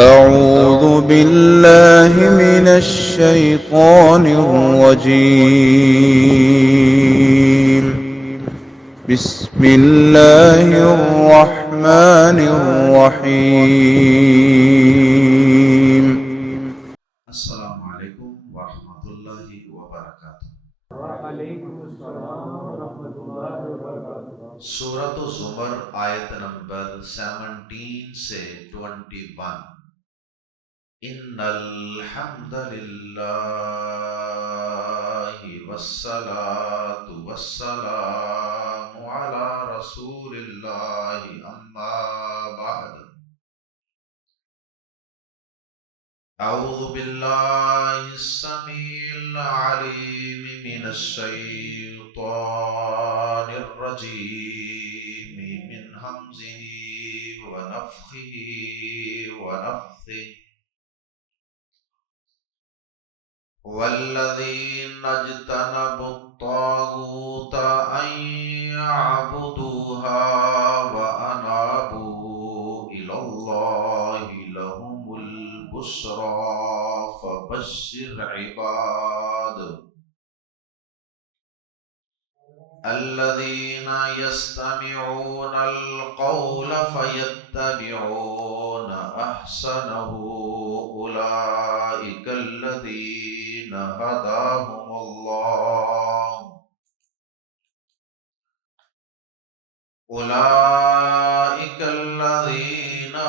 أعوذ بالله من الشيطان الرجيم. بسم الله الرحمن الرحيم. السلام علیکم ورحمۃ اللہ وبرکاتہ۔ وعلیکم السلام ورحمۃ اللہ وبرکاتہ۔ سورۃ الزمر آیت نمبر 17 سے 21۔ ان الحمد للہ والصلاة والسلام علی رسول اللہ اما بعد۔ اعوذ باللہ السمیع العلیم من الشیطان الرجیم من ہمزہ ونفخہ ونفثہ۔ والذین اجتنبوا الطاغوت ان یعبدوها وانابوا الی اللہ لهم البشرى فبشر عباد الذين يستمعون القول فيتبعون أحسنه أولئك الذين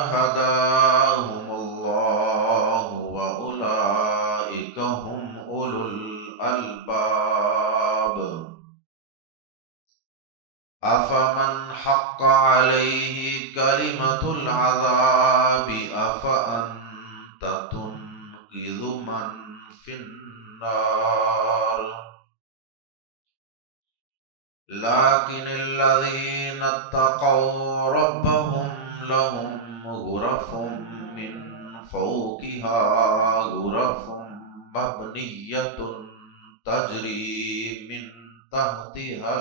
هداهم الله وأولئك هم أولو الألباب۔ أفمن حق عليه كلمة العذاب أفأنت تنقذ من في النار؟ لكن الذين اتقوا ربهم لهم غرف من فوقها غرف مبنية تجري من تحتها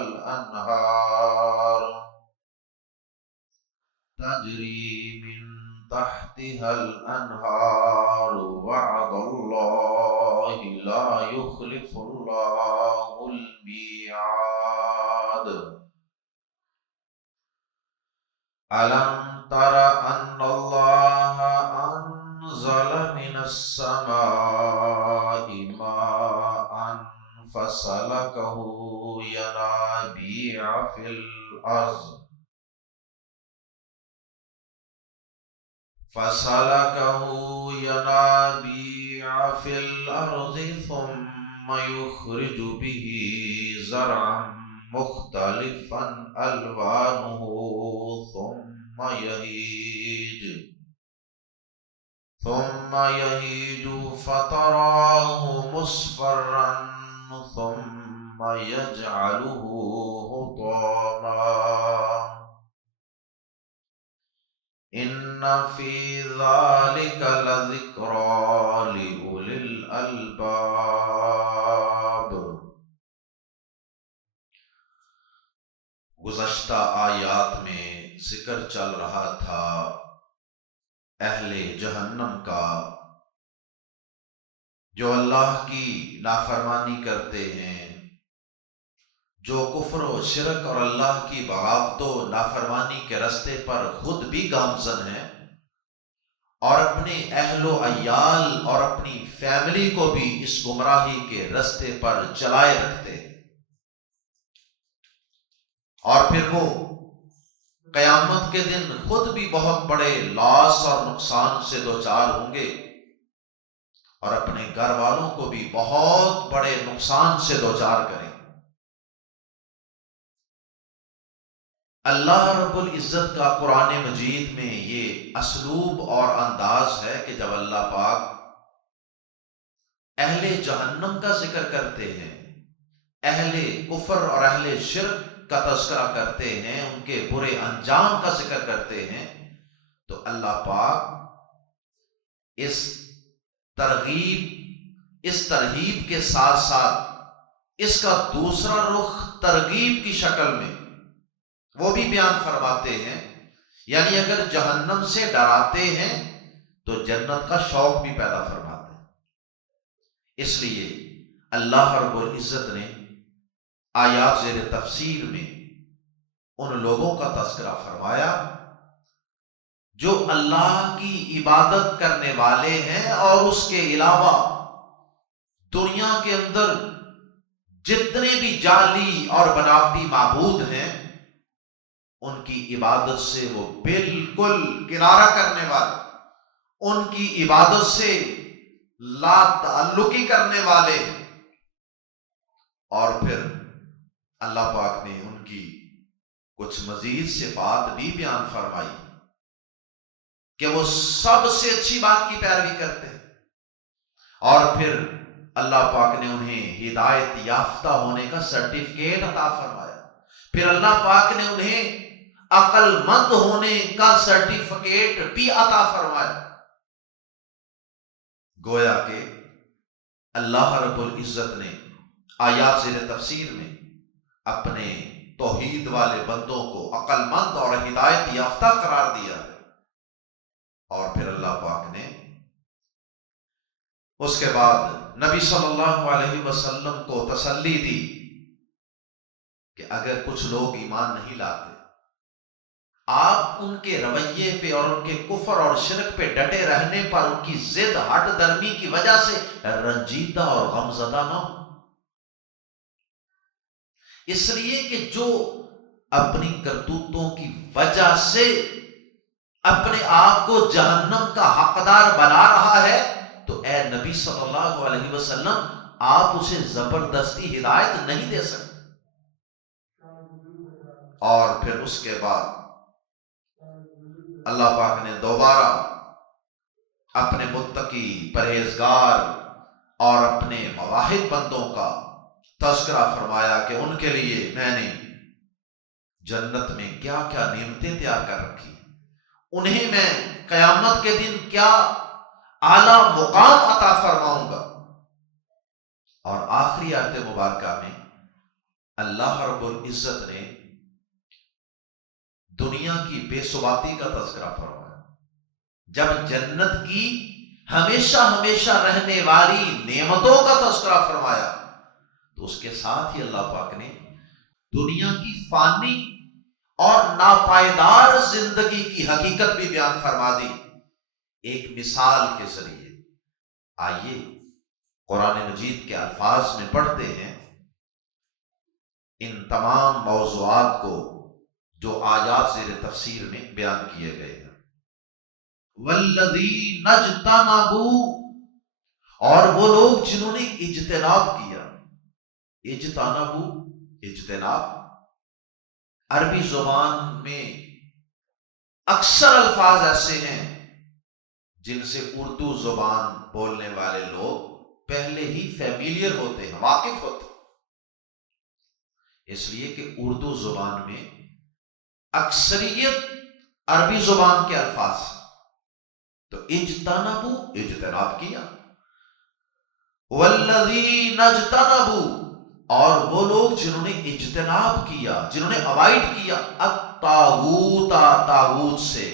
الأنهار وعد الله لا يخلف الله الميعاد۔ ألم تر أن الله أنزل من السماء ماء فسلكه ينابيع في الأرض ثم يخرج به زرعا مختلفا ألوانه ثم يهيج فتراه مصفرا ثم يجعله حطاما إن في ذلك لذكرى لأولي الألباب۔ گزشتہ آیات میں ذکر چل رہا تھا اہل جہنم کا، جو اللہ کی نافرمانی کرتے ہیں، جو کفر و شرک اور اللہ کی بغاوت و نافرمانی کے راستے پر خود بھی گامزن ہیں اور اپنے اہل و عیال اور اپنی فیملی کو بھی اس گمراہی کے راستے پر چلائے رکھتے ہیں، اور پھر وہ قیامت کے دن خود بھی بہت بڑے لاس اور نقصان سے دوچار ہوں گے اور اپنے گھر والوں کو بھی بہت بڑے نقصان سے دوچار کریں۔ اللہ رب العزت کا قرآن مجید میں یہ اسلوب اور انداز ہے کہ جب اللہ پاک اہل جہنم کا ذکر کرتے ہیں، اہل کفر اور اہل شرک کا تذکرہ کرتے ہیں، ان کے برے انجام کا ذکر کرتے ہیں، تو اللہ پاک اس ترغیب کے ساتھ ساتھ اس کا دوسرا رخ ترغیب کی شکل میں وہ بھی بیان فرماتے ہیں، یعنی اگر جہنم سے ڈراتے ہیں تو جنت کا شوق بھی پیدا فرماتے ہیں۔ اس لیے اللہ رب العزت نے آیات زیر تفسیر میں ان لوگوں کا تذکرہ فرمایا جو اللہ کی عبادت کرنے والے ہیں اور اس کے علاوہ دنیا کے اندر جتنے بھی جعلی اور بناوٹی معبود ہیں ان کی عبادت سے وہ بالکل کنارہ کرنے والے، ان کی عبادت سے لا تعلقی کرنے والے ہیں۔ اور پھر اللہ پاک نے ان کی کچھ مزید صفات بھی بیان فرمائی کہ وہ سب سے اچھی بات کی پیروی کرتے ہیں، اور پھر اللہ پاک نے انہیں ہدایت یافتہ ہونے کا سرٹیفکیٹ عطا فرمایا، پھر اللہ پاک نے انہیں عقل مند ہونے کا سرٹیفکیٹ بھی عطا فرمایا۔ گویا کہ اللہ رب العزت نے آیات زیر تفسیر میں اپنے توحید والے بندوں کو عقل مند اور ہدایت یافتہ قرار دیا ہے، اور پھر اللہ پاک نے اس کے بعد نبی صلی اللہ علیہ وسلم کو تسلی دی کہ اگر کچھ لوگ ایمان نہیں لاتے، آپ ان کے رویے پہ اور ان کے کفر اور شرک پہ ڈٹے رہنے پر ان کی ضد ہٹ درمی کی وجہ سے رنجیدہ اور غمزدہ نہ ہو، اس لیے کہ جو اپنی کرتوتوں کی وجہ سے اپنے آپ کو جہنم کا حقدار بنا رہا ہے، تو اے نبی صلی اللہ علیہ وسلم آپ اسے زبردستی ہدایت نہیں دے سکتے۔ اور پھر اس کے بعد اللہ پاک نے دوبارہ اپنے متقی، پرہیزگار اور اپنے موحد بندوں کا تذکرہ فرمایا کہ ان کے لیے میں نے جنت میں کیا کیا نعمتیں تیار کر رکھی، انہیں میں قیامت کے دن کیا اعلیٰ مقام عطا فرماؤں گا۔ اور آخری آیت مبارکہ میں اللہ رب العزت نے دنیا کی بے ثباتی کا تذکرہ فرمایا۔ جب جنت کی ہمیشہ ہمیشہ رہنے والی نعمتوں کا تذکرہ فرمایا تو اس کے ساتھ ہی اللہ پاک نے دنیا کی فانی اور ناپائیدار زندگی کی حقیقت بھی بیان فرما دی ایک مثال کے ذریعے۔ آئیے قرآن مجید کے الفاظ میں پڑھتے ہیں ان تمام موضوعات کو جو آیات زیر تفسیر میں بیان کیے گئے ہیں۔ والذین اجتنبوا، اور وہ لوگ جنہوں نے اجتناب کیا۔ اجتناب عربی زبان میں اکثر الفاظ ایسے ہیں جن سے اردو زبان بولنے والے لوگ پہلے ہی فیملیئر ہوتے ہیں، واقف ہوتے ہیں، اس لیے کہ اردو زبان میں اکثریت عربی زبان کے الفاظ، تو اجتنبوا اجتناب کیا، والذین اجتنبوا اور وہ لوگ جنہوں نے اجتناب کیا، جنہوں نے اوائڈ کیا، الطاغوت طاغوت سے،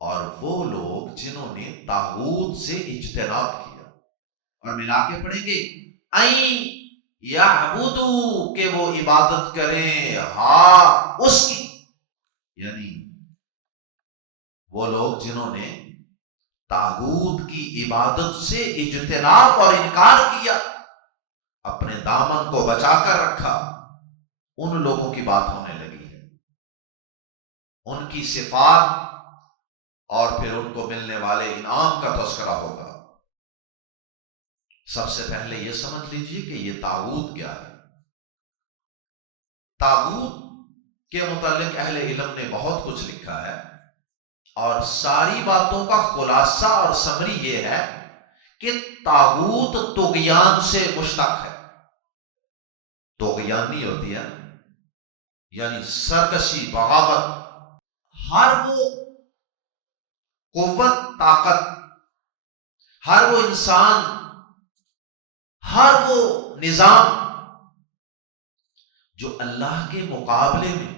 اور وہ لوگ جنہوں نے طاغوت سے اجتناب کیا، اور ملا کے پڑھیں گے این یعبدوا کہ وہ عبادت کریں ہاں اس کی، یعنی وہ لوگ جنہوں نے طاغوت کی عبادت سے اجتناب اور انکار کیا، اپنے دامن کو بچا کر رکھا، ان لوگوں کی بات ہونے لگی ہے، ان کی صفات اور پھر ان کو ملنے والے انعام کا تذکرہ ہوگا۔ سب سے پہلے یہ سمجھ لیجئے کہ یہ طاغوت کیا ہے۔ طاغوت کے متعلق اہل علم نے بہت کچھ لکھا ہے، اور ساری باتوں کا خلاصہ اور سمری یہ ہے کہ طاغوت طغیان سے مشتق ہے۔ طغیانی ہوتی ہے یعنی سرکشی، بغاوت، ہر وہ قوت، طاقت، ہر وہ انسان، ہر وہ نظام جو اللہ کے مقابلے میں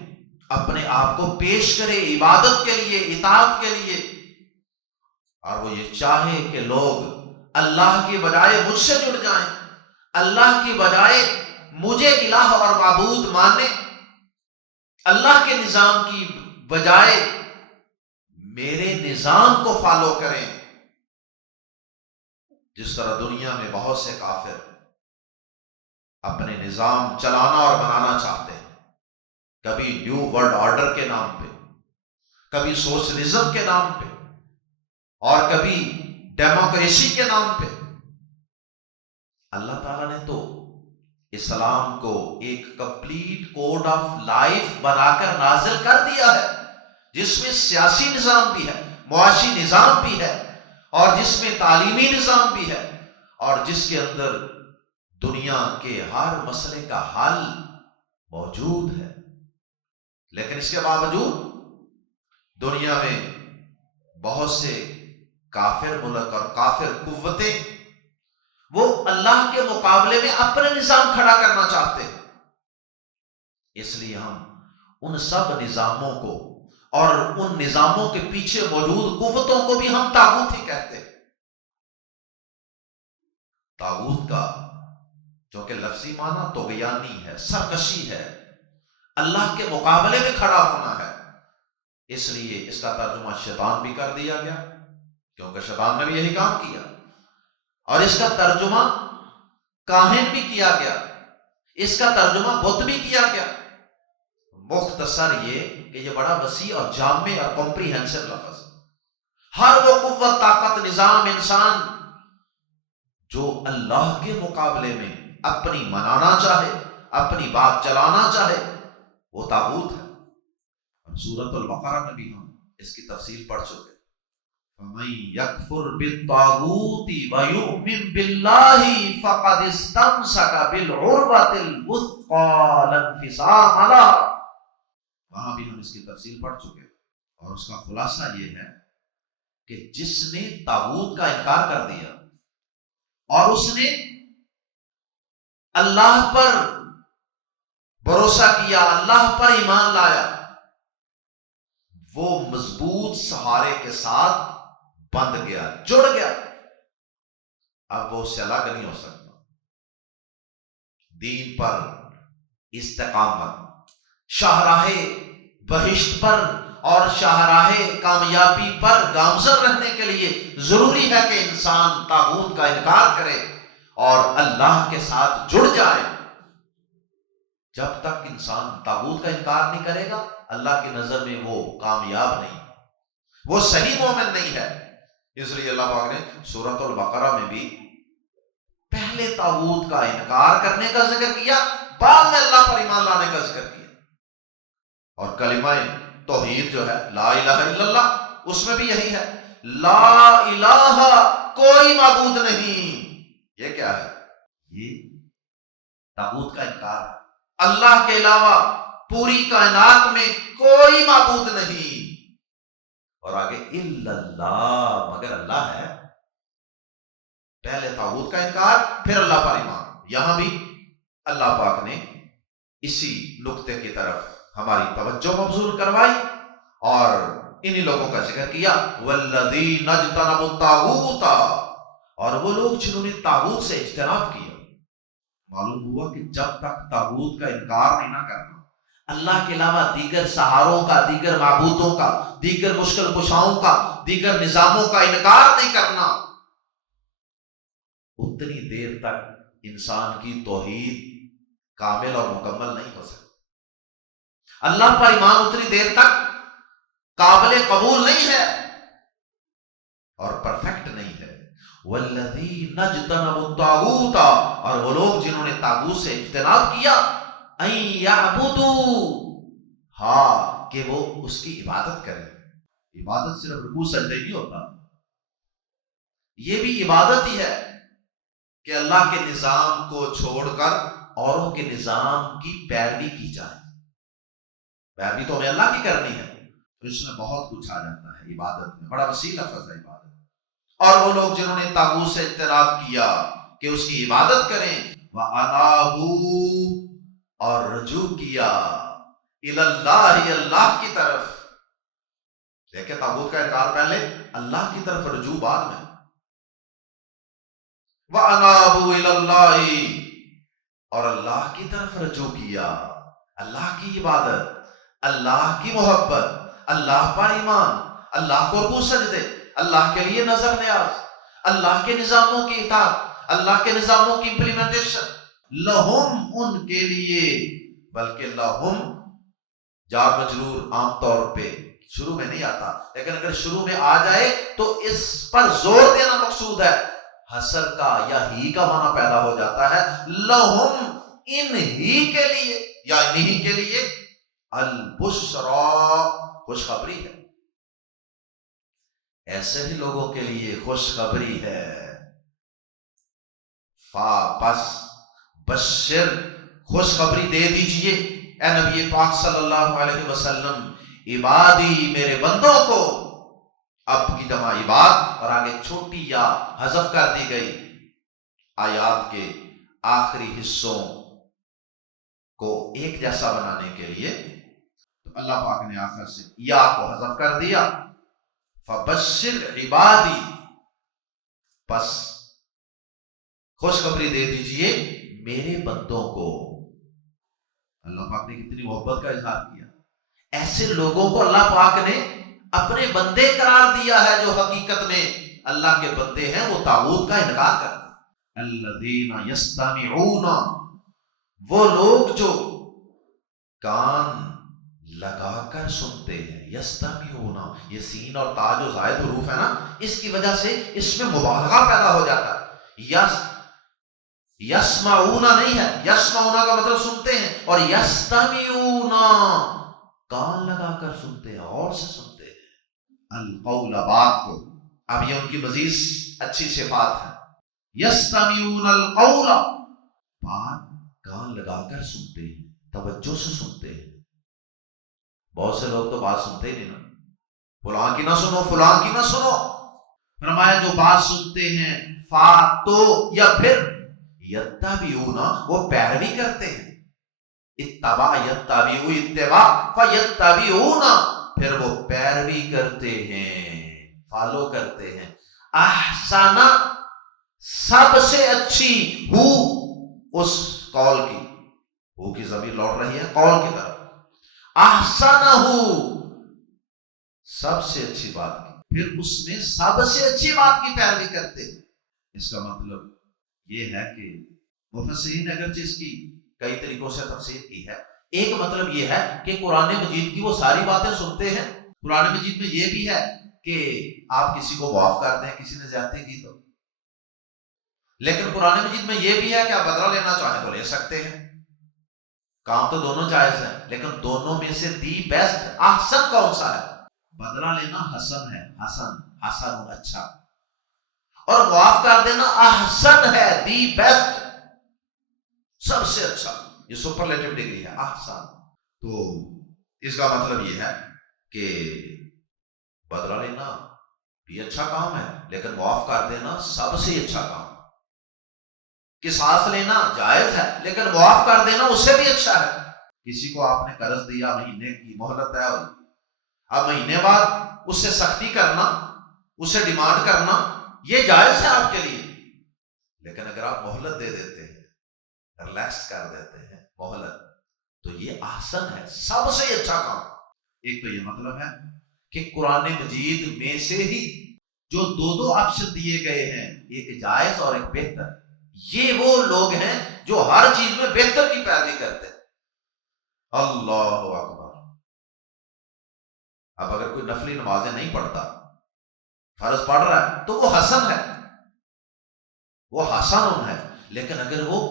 اپنے آپ کو پیش کرے عبادت کے لیے، اطاعت کے لیے، اور وہ یہ چاہے کہ لوگ اللہ کی بجائے مجھ سے جڑ جائیں، اللہ کی بجائے مجھے الہ اور معبود مانے، اللہ کے نظام کی بجائے میرے نظام کو فالو کریں. جس طرح دنیا میں بہت سے کافر اپنے نظام چلانا اور بنانا چاہتے ہیں، کبھی نیو ورلڈ آرڈر کے نام پہ، کبھی سوشلزم کے نام پہ، اور کبھی ڈیموکریسی کے نام پہ. اللہ تعالیٰ نے تو اسلام کو ایک کمپلیٹ کوڈ آف لائف بنا کر نازل کر دیا ہے، جس میں سیاسی نظام بھی ہے، معاشی نظام بھی ہے، اور جس میں تعلیمی نظام بھی ہے، اور جس کے اندر دنیا کے ہر مسئلے کا حل موجود ہے. لیکن اس کے باوجود دنیا میں بہت سے کافر ملک اور کافر قوتیں وہ اللہ کے مقابلے میں اپنے نظام کھڑا کرنا چاہتے ہیں. اس لیے ہم ان سب نظاموں کو اور ان نظاموں کے پیچھے موجود قوتوں کو بھی ہم طاغوت ہی کہتے ہیں. طاغوت کا جو کہ لفظی معنی طغیانی ہے، سرکشی ہے، اللہ کے مقابلے میں کھڑا ہونا ہے. اس لیے اس کا ترجمہ شیطان بھی کر دیا گیا، کیونکہ شیطان نے بھی یہی کام کیا. اور اس کا ترجمہ کاہن بھی کیا گیا، اس کا ترجمہ بت بھی کیا گیا. مختصر یہ کہ یہ بڑا وسیع اور جامع اور کمپریہنسو لفظ ہے. ہر وہ قوت، طاقت، نظام، انسان جو اللہ کے مقابلے میں اپنی منانا چاہے، اپنی بات چلانا چاہے، وہ طاغوت ہے. سورۃ البقرہ میں بھی ہم اس کی تفصیل پڑھ چکے. فَمَن يَكْفُرْ بِالطَّاغُوتِ وَيُؤْمِن بِاللَّهِ فَقَدِ اسْتَمْسَكَ بِالْعُرْوَةِ الْوُثْقَىٰ لَا انفِصَامَ لَهَا. وہاں بھی ہم اس کی تفصیل پڑھ چکے، اور اس کا خلاصہ یہ ہے کہ جس نے طاغوت کا انکار کر دیا اور اس نے اللہ پر بھروسہ کیا، اللہ پر ایمان لایا، وہ مضبوط سہارے کے ساتھ بندھ گیا، جڑ گیا. اب وہ اس سے الگ نہیں ہو سکتا. دین پر استقامت، شاہراہ بہشت پر اور شاہراہ کامیابی پر گامزن رہنے کے لیے ضروری ہے کہ انسان طاغوت کا انکار کرے اور اللہ کے ساتھ جڑ جائے. جب تک انسان طاغوت کا انکار نہیں کرے گا، اللہ کی نظر میں وہ کامیاب نہیں، وہ صحیح مومن نہیں ہے. اس لیے اللہ پاک نے سورۃ البقرہ میں بھی پہلے طاغوت کا انکار کرنے کا ذکر کیا، بعد میں اللہ پر ایمان لانے کا ذکر کیا. اور کلمہ توحید جو ہے لا الہ الا اللہ، اس میں بھی یہی ہے، لا الہ، کوئی معبود نہیں. یہ کیا ہے؟ یہ طاغوت کا انکار ہے. اللہ کے علاوہ پوری کائنات میں کوئی معبود نہیں. اور آگے الا اللہ، مگر اللہ ہے. پہلے طاغوت کا انکار، پھر اللہ پر ایمان. یہاں بھی اللہ پاک نے اسی نقطے کی طرف ہماری توجہ مبذول کروائی اور انہی لوگوں کا ذکر کیا، والذین اجتنبوا الطاغوت، اور وہ لوگ جنہوں نے طاغوت سے اجتناب کیا. معلوم ہوا کہ جب تک طاغوت کا انکار نہیں نہ کرنا، اللہ کے علاوہ دیگر سہاروں کا، دیگر معبودوں کا، دیگر مشکل کشاؤں کا، دیگر نظاموں کا انکار نہیں کرنا، اتنی دیر تک انسان کی توحید کامل اور مکمل نہیں ہو سکتی. اللہ پر ایمان اتنی دیر تک قابل قبول نہیں ہے اور پرفیکٹ نہیں ہے. والذین اجتنبوا الطاغوت، اور وہ لوگ جنہوں نے طاغوت سے اجتناب کیا، ان یعبدوا، ہاں کہ وہ اس کی عبادت کریں. عبادت صرف رکوع سجدے نہیں ہوتا، یہ بھی عبادت ہی ہے کہ اللہ کے نظام کو چھوڑ کر اوروں کے نظام کی پیروی کی جائے. پیروی تو ہمیں اللہ کی کرنی ہے، تو اس میں بہت کچھ آ جاتا ہے. عبادت میں بڑا وسیع لفظ ہے عبادت. اور وہ لوگ جنہوں نے طاغوت سے اجتناب کیا کہ اس کی عبادت کریں، وَأَنَابُوا، اور رجوع کیا، اِلَى اللَّهِ، اللہ کی طرف. دیکھیں طاغوت کا انکار پہلے، اللہ کی طرف رجوع بعد میں. وَأَنَابُوا إِلَى اللَّهِ، اور اللہ کی طرف رجوع کیا، اللہ کی عبادت، اللہ کی محبت، اللہ پر ایمان، اللہ کو رکوع سجدے، اللہ کے لیے نظر نیاز، اللہ کے نظاموں کی اطاعت، اللہ کے نظاموں کی امپلیمنٹیشن. لہم، ان کے لیے، بلکہ لہم جار مجرور عام طور پہ شروع میں نہیں آتا، لیکن اگر شروع میں آ جائے تو اس پر زور دینا مقصود ہے. حسر کا یا ہی کا معنی پیدا ہو جاتا ہے. لہم، ان ہی کے لیے یا انہی کے لیے، البشرا، خوشخبری ہے. ایسے ہی لوگوں کے لیے خوشخبری ہے. پس بشر، خوشخبری دے دیجئے اے نبی پاک صلی اللہ علیہ وسلم، عبادی، میرے بندوں کو. اب کی جمع عباد، اور آگے چھوٹی یا حذف کر دی گئی آیات کے آخری حصوں کو ایک جیسا بنانے کے لیے. تو اللہ پاک نے آخر سے یا کو حذف کر دیا. فبشر عبادی، پس خوشخبری دے دیجئے میرے بندوں کو. اللہ پاک نے کتنی محبت کا اظہار کیا. ایسے لوگوں کو اللہ پاک نے اپنے بندے قرار دیا ہے جو حقیقت میں اللہ کے بندے ہیں، وہ طاغوت کا انکار کرتے ہیں. الذین یستمعون، وہ لوگ جو کان لگا کر سنتے ہیں. یستمعون، یہ سین اور تا جو زائد حروف ہے نا، اس کی وجہ سے اس میں مبالغہ پیدا ہو جاتا ہے. یسمعون نہیں ہے، یسمعون کا مطلب سنتے ہیں، اور یستمعون کان لگا کر سنتے ہیں، اور سے سنتے ہیں القول، بات کو. اب یہ ان کی مزید اچھی صفات ہے. یستمعون القول، بات کان لگا کر سنتے ہیں، توجہ سے سنتے ہیں. بہت سے لوگ تو بات سنتے ہی نہیں نا، فلاں کی نہ سنو، فلاں کی نہ سنو. فرمایا جو بات سنتے ہیں، فاتو، یا پھر یتبعون، وہ پیروی کرتے ہیں. اتباع یتبعو، اتباع، فیتبعون، پھر وہ پیروی کرتے ہیں، فالو کرتے ہیں. احسن، سب سے اچھی، ہو، اس قول کی، ہو کی ضمیر لوٹ رہی ہے قول کی طرف. احسن ہو، سب سے اچھی بات کی، پھر اس میں سب سے اچھی بات کی پیروی کرتے ہیں. اس کا مطلب یہ ہے کہ مفسرین نے اگرچہ اس کی کئی طریقوں سے تفسیر کی ہے. ایک مطلب یہ ہے کہ قرآن مجید کی وہ ساری باتیں سنتے ہیں. قرآن مجید میں یہ بھی ہے کہ آپ کسی کو معاف کر دیں کسی نے زیادتی کی تو، لیکن قرآن مجید میں یہ بھی ہے کہ آپ بدلہ لینا چاہیں تو لے سکتے ہیں. کام تو دونوں جائز ہیں، لیکن دونوں میں سے دی بیسٹ احسن کون سا ہے؟ بدلہ لینا حسن ہے، حسن، حسن اچھا، اور معاف کر دینا احسن ہے، دی بیسٹ، سب سے اچھا. یہ سپرلیٹو ڈگری ہے احسن. تو اس کا مطلب یہ ہے کہ بدلہ لینا بھی اچھا کام ہے، لیکن معاف کر دینا سب سے اچھا کام. قصاص لینا جائز ہے، لیکن معاف کر دینا اس سے بھی اچھا ہے. کسی کو آپ نے قرض دیا، مہینے کی مہلت ہے، اب مہینے بعد اس سے سختی کرنا، اسے ڈیمانڈ کرنا، یہ جائز ہے آپ کے لیے. لیکن اگر آپ مہلت دے دیتے ہیں، ریلیکس کر دیتے ہیں مہلت، تو یہ احسن ہے، سب سے اچھا کام. ایک تو یہ مطلب ہے کہ قرآن مجید میں سے ہی جو دو آپشن دیے گئے ہیں، ایک جائز اور ایک بہتر، یہ وہ لوگ ہیں جو ہر چیز میں بہتر کی پیروی کرتے ہیں. اللہ اکبر. اب اگر کوئی نفلی نمازیں نہیں پڑھتا، فرض پڑھ رہا ہے، تو وہ حسن ہے، وہ حسن ہے. لیکن اگر وہ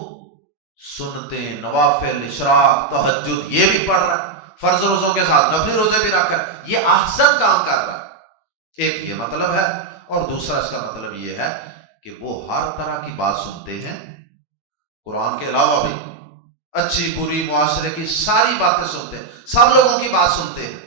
سنتے، نوافل، اشراق، تہجد یہ بھی پڑھ رہا ہے، فرض روزوں کے ساتھ نفلی روزے بھی رکھ کر، یہ احسن کام کر رہا ہے. ایک یہ مطلب ہے، اور دوسرا اس کا مطلب یہ ہے کہ وہ ہر طرح کی بات سنتے ہیں، قرآن کے علاوہ بھی اچھی بری معاشرے کی ساری باتیں سنتے ہیں، سب لوگوں کی بات سنتے ہیں،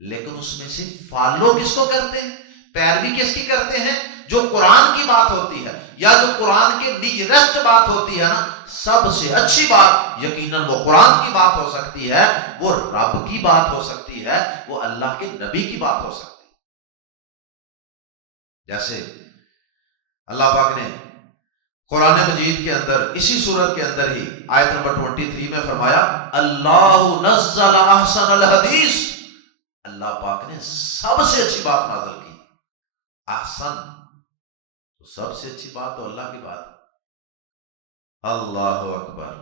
لیکن اس میں سے فالو کس کو کرتے ہیں، پیروی کس کی کرتے ہیں؟ جو قرآن کی بات ہوتی ہے، یا جو قرآن کے نیرسٹ بات ہوتی ہے نا، سب سے اچھی بات یقیناً وہ قرآن کی بات ہو سکتی ہے، وہ رب کی بات ہو سکتی ہے، وہ اللہ کے نبی کی بات ہو سکتی ہے. جیسے اللہ پاک نے قرآن مجید کے اندر اسی سورت کے اندر ہی آیت نمبر 23 میں فرمایا اللہ نزل احسن الحدیث، اللہ پاک نے سب سے اچھی بات نازل کی۔ احسن تو سب سے اچھی بات تو اللہ کی بات ہے۔ اللہ اکبر،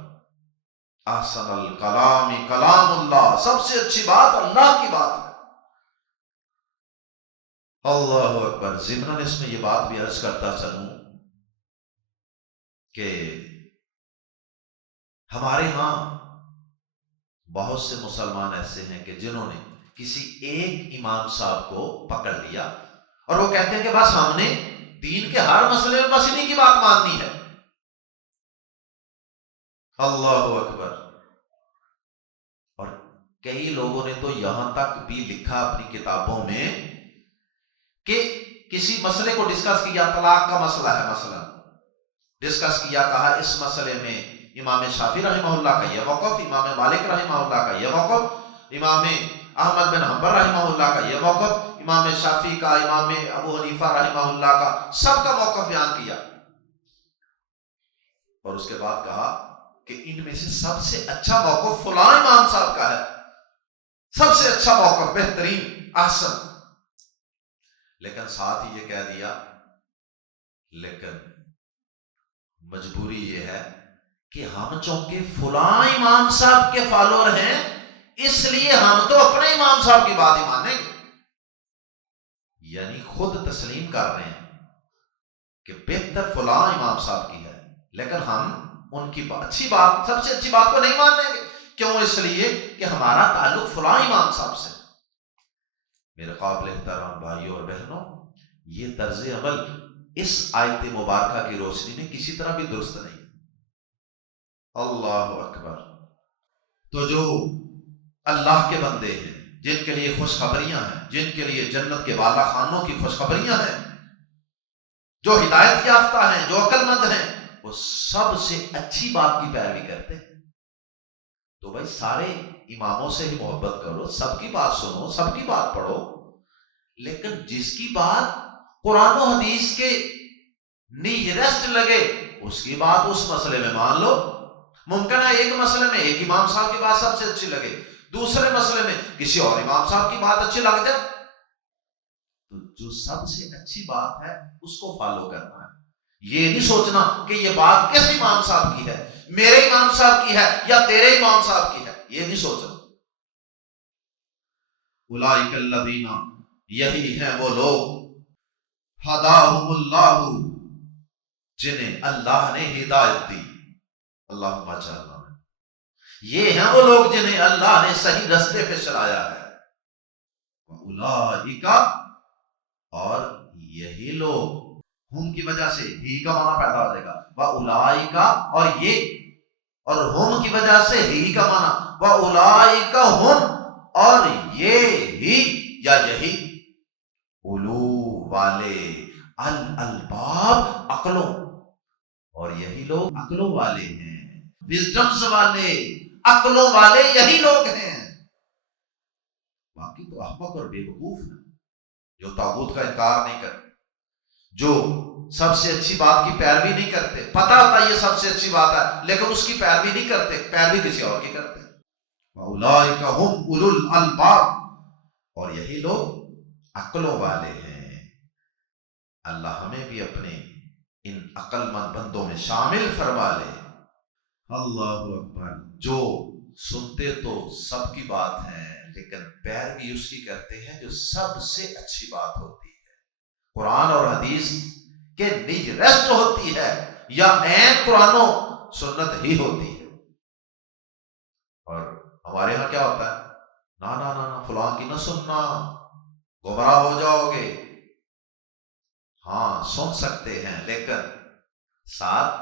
احسن الکلام کلام اللہ، سب سے اچھی بات اللہ کی بات ہے۔ اللہ اکبر۔ ضمن اس میں یہ بات بھی عرض کرتا چلوں کہ ہمارے ہاں بہت سے مسلمان ایسے ہیں کہ جنہوں نے کسی ایک امام صاحب کو پکڑ لیا اور وہ کہتے ہیں کہ بس ہم نے دین کے ہر مسئلے میں بس انہیں کی بات ماننی ہے۔ اللہ اکبر۔ اور کئی لوگوں نے تو یہاں تک بھی لکھا اپنی کتابوں میں کہ کسی مسئلے کو ڈسکس کیا، طلاق کا مسئلہ ہے مثلا، ڈسکس کیا، کہا اس مسئلے میں امام شافعی رحمہ اللہ کا یہ موقف، امام مالک رحمہ اللہ کا یہ موقف، امام احمد بن حنبل رحمہ اللہ کا یہ موقف، امام شافعی کا، امام ابو حنیفہ رحمہ اللہ کا، سب کا موقف بیان کیا، اور اس کے بعد کہا کہ ان میں سے سب سے اچھا موقف فلاں امام صاحب کا ہے، سب سے اچھا موقف، بہترین، احسن۔ لیکن ساتھ ہی یہ کہہ دیا لیکن مجبوری یہ ہے کہ ہم چونکہ فلاں امام صاحب کے فالوور ہیں اس لیے ہم تو اپنے امام صاحب کی بات ہی مانیں گے، یعنی خود تسلیم کر رہے ہیں کہ بہتر فلاں امام صاحب کی ہے، لیکن ہم ان کی اچھی بات، سب سے اچھی بات کو نہیں مانیں گے۔ کیوں؟ اس لیے کہ ہمارا تعلق فلاں امام صاحب سے۔ میرے قابل احترام بھائیوں اور بہنوں، یہ طرز عمل اس آیت مبارکہ کی روشنی میں کسی طرح بھی درست نہیں۔ اللہ اکبر۔ تو جو اللہ کے بندے ہیں، جن کے لیے خوشخبریاں ہیں، جن کے لیے جنت کے بالا خانوں کی خوشخبریاں ہیں، جو ہدایت یافتہ ہیں، جو عقل مند ہیں، وہ سب سے اچھی بات کی پیروی کرتے ہیں۔ تو بھائی سارے اماموں سے ہی محبت کرو، سب کی بات سنو، سب کی بات پڑھو، لیکن جس کی بات قرآن و حدیث کے نیرسٹ لگے اس کی بات اس مسئلے میں مان لو۔ ممکن ہے ایک مسئلے میں ایک امام صاحب کی بات سب سے اچھی لگے، دوسرے مسئلے میں کسی اور امام صاحب کی بات اچھی لگ جائے، تو جو سب سے اچھی بات ہے اس کو فالو کرنا ہے۔ یہ نہیں سوچنا کہ یہ بات کس امام صاحب کی ہے، میرے امام صاحب کی ہے یا تیرے امام صاحب کی ہے، یہ نہیں سوچنا۔ اولئک الذین، یہی ہیں وہ لوگ، ہداہم اللہ، جنہیں اللہ نے ہدایت دی۔ اللہم اجعلنا، یہ ہیں وہ لوگ جنہیں اللہ نے صحیح رستے پہ چلایا ہے۔ اولئک، اور یہی لوگ، ہم کی وجہ سے ہی کا معنی پیدا ہو جائے گا، واولئک، اور یہ، اور ہم کی وجہ سے ہی کا معنی، واولئک ہم، اور یہ ہی یا یہی، اولو والے، الالباب، عقلوں، اور یہی لوگ عقلوں والے ہیں، وزڈمز والے، عقلوں والے یہی لوگ ہیں۔ باقی تو احمق اور بے وقوف ہیں جو طاغوت کا انکار نہیں کرتے، جو سب سے اچھی بات کی پیروی نہیں کرتے، پتہ ہوتا یہ سب سے اچھی بات ہے لیکن اس کی پیروی نہیں کرتے، پیروی کسی اور کی کرتے۔ اولئک ہم اولو الالباب، اور یہی لوگ عقلوں والے ہیں۔ اللہ ہمیں بھی اپنے ان عقل مند بندوں میں شامل فرما لے۔ اللہ اکبر۔ جو سنتے تو سب کی بات ہے لیکن پیروی اس کی کرتے ہیں جو سب سے اچھی بات ہوتی ہے، قرآن اور حدیث کے نیرسٹ ہوتی ہے، یا عین قرآن و سنت ہی ہوتی ہے۔ اور ہمارے ہاں کیا ہوتا ہے، نا نا نا نا فلاں کی نہ سننا، گمراہ ہو جاؤ گے۔ ہاں سن سکتے ہیں لیکن ساتھ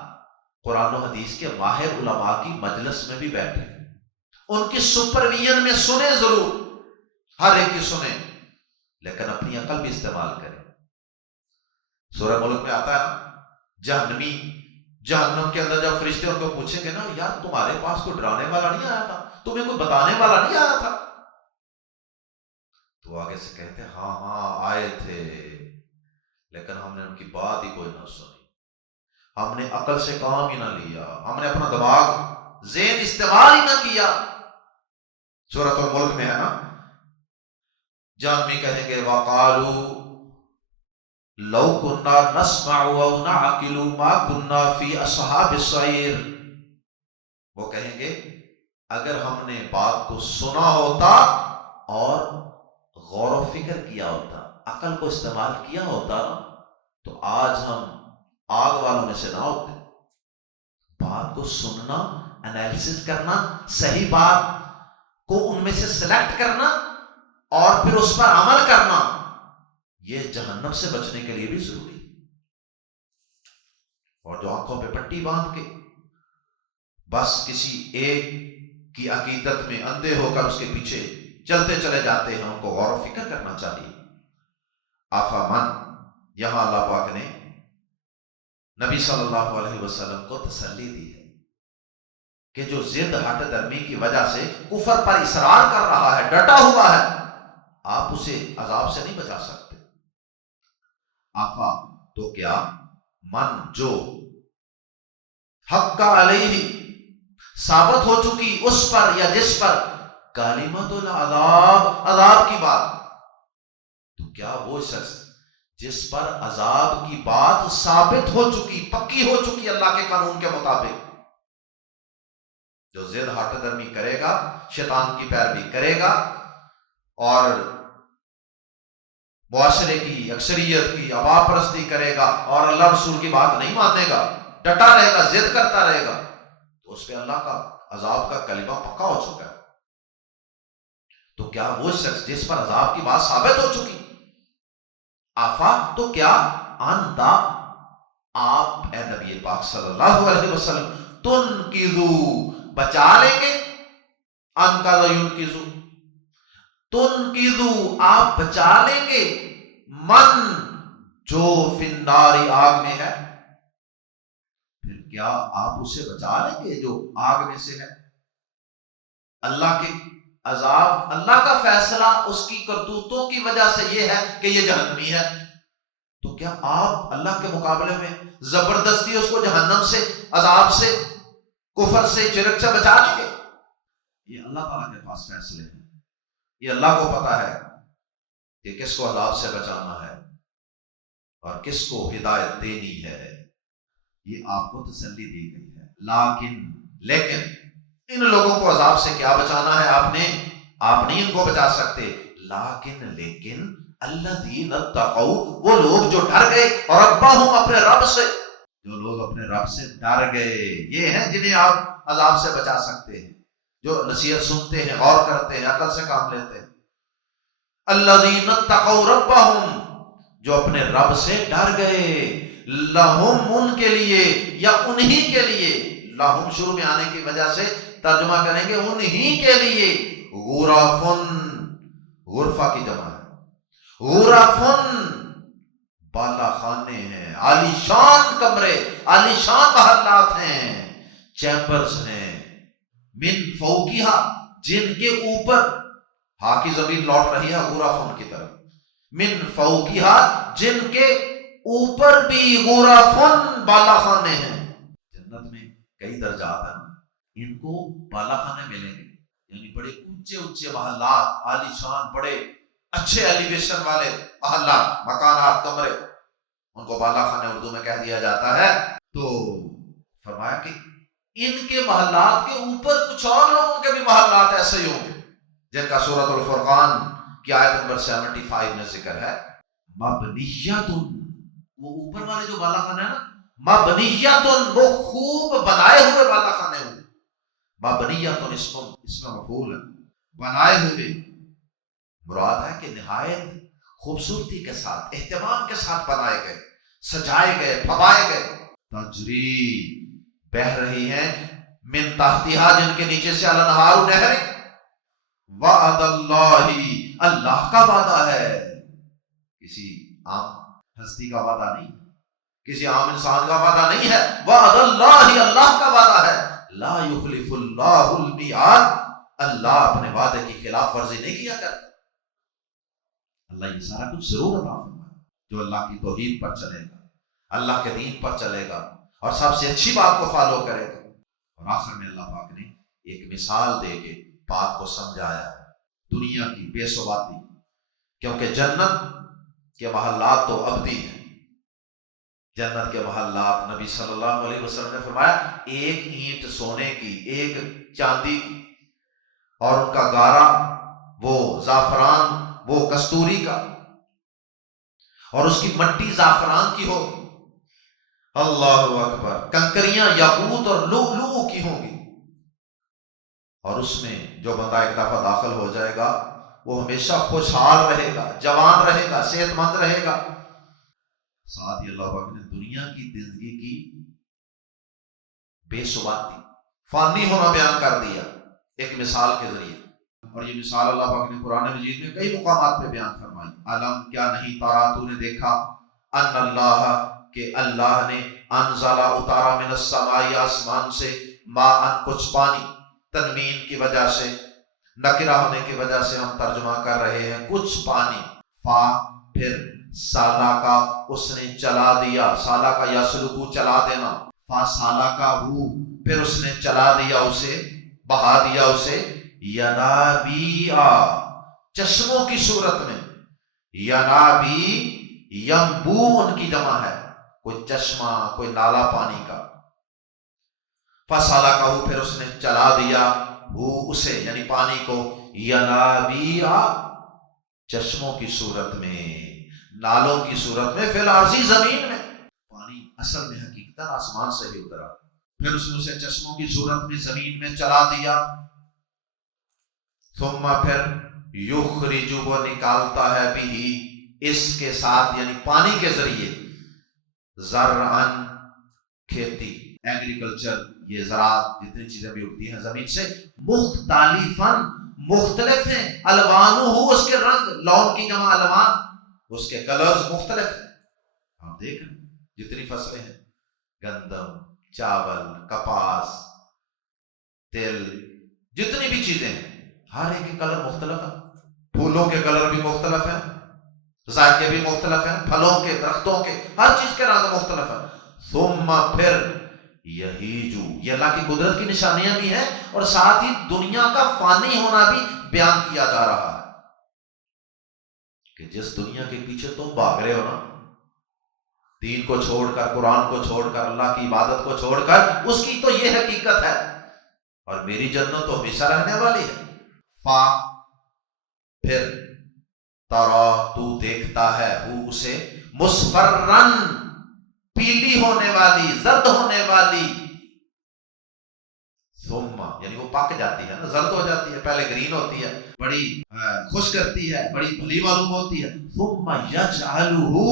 قرآن و حدیث کے ماہر علماء کی مجلس میں بھی بیٹھے، ان کی سپرویژن میں سنیں ضرور، ہر ایک کی سنیں، لیکن اپنی عقل بھی استعمال کریں۔ سورہ ملک میں آتا ہے نا، جہنمی جہنم کے اندر جب فرشتے ان کو پوچھیں گے نا، یار تمہارے پاس کوئی ڈرانے والا نہیں آیا تھا، تمہیں کوئی بتانے والا نہیں آیا تھا، تو آگے سے کہتے ہیں ہاں ہاں آئے تھے، لیکن ہم نے ان کی بات ہی کوئی نہ سنی، ہم نے عقل سے کام ہی نہ لیا، ہم نے اپنا دماغ ذہن استعمال ہی نہ کیا۔ سورۃ الملک میں ہے نا، جہنمی کہیں گے وَقَالُوا لَوْ كُنَّا نَسْمَعُ أَوْ نَعْقِلُ مَا كُنَّا فِي أَصْحَابِ السَّعِيرِ، وہ کہیں گے اگر ہم نے بات کو سنا ہوتا اور غور و فکر کیا ہوتا، عقل کو استعمال کیا ہوتا تو آج ہم آگ والوں میں سے نہ ہوتے۔ بات کو سننا، انالیسس کرنا، صحیح بات کو ان میں سے سلیکٹ کرنا اور پھر اس پر عمل کرنا، یہ جہنم سے بچنے کے لیے بھی ضروری ہے۔ اور جو آنکھوں پہ پٹی باندھ کے بس کسی ایک کی عقیدت میں اندھے ہو کر اس کے پیچھے چلتے چلے جاتے ہیں، ان کو غور و فکر کرنا چاہیے۔ آفامن، یہاں اللہ پاک نے نبی صلی اللہ علیہ وسلم کو تسلی دی ہے کہ جو ضد ہٹ درمی کی وجہ سے کفر پر اصرار کر رہا ہے، ڈٹا ہوا ہے، آپ اسے عذاب سے نہیں بچا سکتے۔ آفا تو کیا، من جو حق کا علیہ ثابت ہو چکی اس پر یا جس پر کلمۃ العذاب، عذاب کی بات، تو کیا وہ شخص جس پر عذاب کی بات ثابت ہو چکی، پکی ہو چکی اللہ کے قانون کے مطابق، جو ضد ہٹ درمی کرے گا، شیطان کی پیروی کرے گا اور معاشرے کی اکثریت کی عوام پرستی کرے گا اور اللہ رسول کی بات نہیں مانے گا، ڈٹا رہے گا، ضد کرتا رہے گا، تو اس پہ اللہ کا عذاب کا کلمہ پکا ہو چکا ہے۔ تو کیا وہ شخص جس پر عذاب کی بات ثابت ہو چکی، آفا تو کیا، انتا آپ اے نبی پاک صلی اللہ علیہ وسلم، تنقذو بچا لیں گے، انقذ ینقذو، تنقذو آپ بچا لیں گے، من جو فی النار آگ میں ہے، پھر کیا آپ اسے بچا لیں گے جو آگ میں سے ہے؟ اللہ کے عذاب، اللہ کا فیصلہ اس کی کرتوتوں کی وجہ سے یہ ہے کہ یہ جہنمی ہے، تو کیا آپ اللہ کے مقابلے میں زبردستی اس کو جہنم سے، عذاب سے، کفر سے، شرک سے بچا لیں گے؟ یہ اللہ تعالیٰ کے پاس فیصلے ہیں، یہ اللہ کو پتا ہے کہ کس کو عذاب سے بچانا ہے اور کس کو ہدایت دینی ہے، یہ آپ کو تسلی دی گئی ہے۔ لیکن ان لوگوں کو عذاب سے کیا بچانا ہے؟ آپ نہیں ان کو بچا سکتے، لیکن الذین اتقوا، وہ لوگ جو ڈر گئے، اور ربہم، اپنے رب سے، جو لوگ اپنے رب سے ڈر گئے، یہ ہیں جنہیں آپ عذاب سے بچا سکتے ہیں، جو نصیحت سنتے ہیں، غور کرتے ہیں، عقل سے کام لیتے ہیں۔ الذین اتقوا ربہم، جو اپنے رب سے ڈر گئے، لہم، ان کے لیے یا انہی کے لیے، لہم شروع میں آنے کی وجہ سے ترجمہ کریں گے انہی کے لیے، غرفن، غرفہ کی جمع ہے، غرفن بالا خانے ہیں، عالی شان کمرے، عالی شان محلات ہیں، چیمبرز ہیں، من فوقیہا، جن کے اوپر، ہا کی ضمیر لوٹ رہی ہے غرفن کی طرف، من فوقیہا، جن کے اوپر بھی غرفن بالا خانے ہیں۔ جنت میں کئی درجات ہیں، ان کو بالا خانے ملیں گے، یعنی بڑے اونچے اونچے محلات، عالی شان، بڑے اچھے ایلیویشن والے محلات، مکانات، کمرے، ان کو بالا خانے اردو میں کہہ دیا جاتا ہے۔ تو فرمایا کہ ان کے محلات کے اوپر کچھ اور لوگوں کے بھی محلات ایسے ہی ہوں گے، جن کا سورۃ الفرقان کی آیت نمبر 75 میں ذکر ہے۔ مبنیۃ، وہ اوپر والے جو بالا خانے ہیں نا، مبنیۃ، وہ خوب بنائے ہوئے بالا خانے ہوئے، مبنیۃ اسم مفعول ہے، بنائے ہوئے، مراد ہے کہ نہایت خوبصورتی کے ساتھ، اہتمام کے ساتھ بنائے گئے، سجائے گئے، پھبائے گئے، تجری، بہ رہی ہیں، من تحتہا، جن کے نیچے سے، الانہار، نہریں، وعد اللہ، اللہ کا وعدہ ہے، کسی عام ہستی کا وعدہ نہیں، کسی عام انسان کا وعدہ نہیں ہے، وعد اللہ، اللہ کا وعدہ ہے، لا یخلف اللہ المیعاد، اللہ اپنے وعدے کی خلاف ورزی نہیں کیا کرتا، اللہ یہ سارا کچھ ضرور عطا فرمائے۔ جو اللہ کی توحید پر چلے گا، اللہ کے دین پر چلے گا اور سب سے اچھی بات کو فالو کرے گا۔ اور آخر میں اللہ پاک نے ایک مثال دے کے بات کو سمجھایا ہے دنیا کی بے ثباتی، کیونکہ جنت کے محلات تو ابدی ہیں۔ جنت کے محلات نبی صلی اللہ علیہ وسلم نے فرمایا ایک اینٹ سونے کی، ایک چاندی کی، اور ان کا گارا وہ زعفران، وہ کستوری کا، اور اس کی مٹی زعفران کی ہوگی۔ اللہ اکبر۔ کنکریاں یاقوت اور لؤلؤ کی ہوں گی، اور اس میں جو بندہ ایک دفعہ داخل ہو جائے گا وہ ہمیشہ خوشحال رہے گا، جوان رہے گا، صحت مند رہے گا۔ ساتھ ہی اللہ پاک نے دنیا کی زندگی کی بے ثباتی، فانی ہونا بیان کر دیا ایک مثال کے ذریعے، اور یہ مثال اللہ پاک نے قرآن مجید میں کئی مقامات پہ بیان فرمائی۔ علم کیا نہیں تارا تو نے دیکھا، ان اللہ کہ اللہ نے انزلہ اتارا من السماء آسمان سے، ماء کچھ پانی، تنوین کی وجہ سے، نکرہ ہونے کی وجہ سے ہم ترجمہ کر رہے ہیں کچھ پانی، فا پھر سالا کا اس نے چلا دیا، سالا کا یسلکو چلا دینا، فا سالا کا ہو پھر اس نے چلا دیا اسے، بہا دیا اسے، ینابیع چشموں کی صورت میں، ینابی ینبو ان کی جمع ہے، کوئی چشمہ کوئی نالا پانی کا، فسالا کا ہو پھر اس نے چلا دیا وہ اسے یعنی پانی کو، ینابیع چشموں کی صورت میں، نالوں کی صورت میں، فی الارضی زمین میں۔ پانی اصل میں حقیقت آسمان سے بھی اترا، پھر اس نے اسے چشموں کی صورت میں زمین میں چلا دیا، ثم پھر یخرج وہ نکالتا ہے بھی اس کے ساتھ یعنی پانی کے ذریعے، زرعن کھیتی، ایگریکلچر، یہ زراعت جتنی چیزیں بھی اگتی ہیں زمین سے، مختلفاً مختلف ہیں، الوانہ اس کے رنگ، لون کی جمع الوان، اس کے کلرز مختلف ہیں۔ آپ دیکھ رہے ہیں جتنی فصلیں ہیں، گندم، چاول، کپاس، تل، جتنی بھی چیزیں ہیں ہر ایک کے کلر مختلف ہیں، پھولوں کے کلر بھی مختلف ہیں، ذائقے بھی مختلف ہیں، پھلوں کے، درختوں کے، ہر چیز کے رنگ مختلف ہیں۔ ثم پھر یہیجو، یہ اللہ کی قدرت کی نشانیاں بھی ہیں اور ساتھ ہی دنیا کا فانی ہونا بھی بیان کیا جا رہا ہے کہ جس دنیا کے پیچھے تم بھاگ رہے ہو نا، دین کو چھوڑ کر، قرآن کو چھوڑ کر، اللہ کی عبادت کو چھوڑ کر، اس کی تو یہ حقیقت ہے، اور میری جنت تو ہمیشہ رہنے والی ہے۔ فا پھر ترا تو دیکھتا ہے وہ اسے، مصفرن پیلی ہونے والی، زرد ہونے والی، ثم یعنی وہ پک جاتی ہے نا، زرد ہو جاتی ہے، پہلے گرین ہوتی ہے، بڑی خوش کرتی ہے، بڑی بھلی معلوم ہوتی ہے، ثم یجعلہ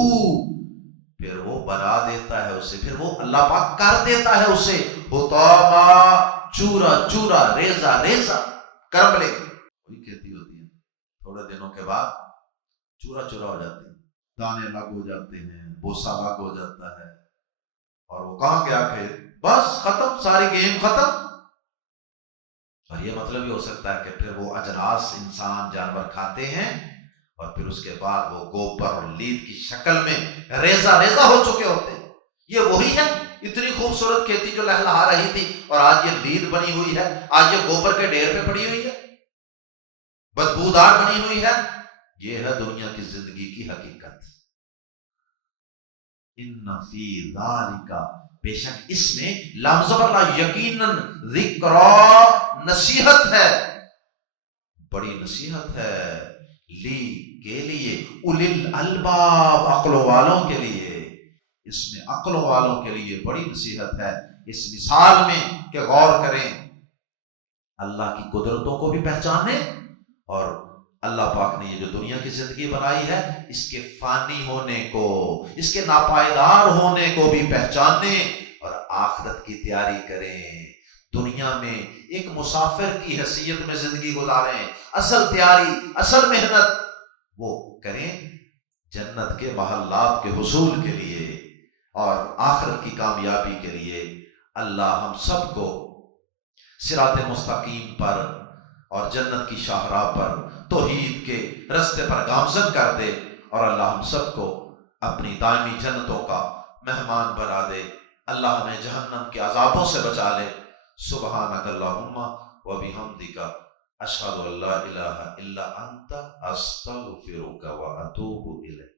پھر وہ بنا دیتا ہے اسے، پھر وہ اللہ پاک کر دیتا ہے اسے حطاما چورا چورا، ریزہ ریزہ، کربلے، وہی کھیتی ہوتی ہے، تھوڑے دنوں کے بعد چورا چورا ہو جاتی ہے، دانے الگ ہو جاتے ہیں، بوسا الگ ہو جاتا ہے، اور وہ کہاں گیا کھیت، بس ختم، ساری گیم ختم۔ اور یہ مطلب یہ ہو سکتا ہے کہ پھر وہ اجناس انسان جانور کھاتے ہیں اور پھر اس کے بعد وہ گوبر اور لید کی شکل میں ریزہ ریزہ ہو چکے ہوتے ہیں۔ یہ وہی ہے، اتنی خوبصورت کھیتی جو لہلہا رہی تھی اور آج یہ لید بنی ہوئی ہے، آج یہ گوبر کے ڈھیر پہ پڑی ہوئی ہے، بدبودار بنی ہوئی ہے۔ یہ ہے دنیا کی زندگی کی حقیقت۔ ان فی ذالک، بے شک اس میں لفظ لا یقیناً ذکرا، نصیحت ہے، بڑی نصیحت ہے، لی کے لیے، اولی الالباب عقل والوں کے لیے، اس میں عقل والوں کے لیے بڑی نصیحت ہے اس مثال میں کہ غور کریں، اللہ کی قدرتوں کو بھی پہچانیں اور اللہ پاک نے یہ جو دنیا کی زندگی بنائی ہے اس کے فانی ہونے کو، اس کے ناپائیدار ہونے کو بھی پہچانیں اور آخرت کی تیاری کریں۔ دنیا میں ایک مسافر کی حیثیت میں زندگی گزاریں، اصل تیاری، اصل محنت وہ کریں جنت کے محلات کے حصول کے لیے اور آخرت کی کامیابی کے لیے۔ اللہ ہم سب کو صراط مستقیم پر اور جنت کی شاہراہ پر، توحید کے رستے پر گامزن کر دے، اور اللہ ہم سب کو اپنی دائمی جنتوں کا مہمان بنا دے، اللہ ہمیں جہنم کے عذابوں سے بچا لے۔ سبحانک اللہم و بحمدک، اشہد ان لا الہ الا انت، استغفرک و اتوب الیک۔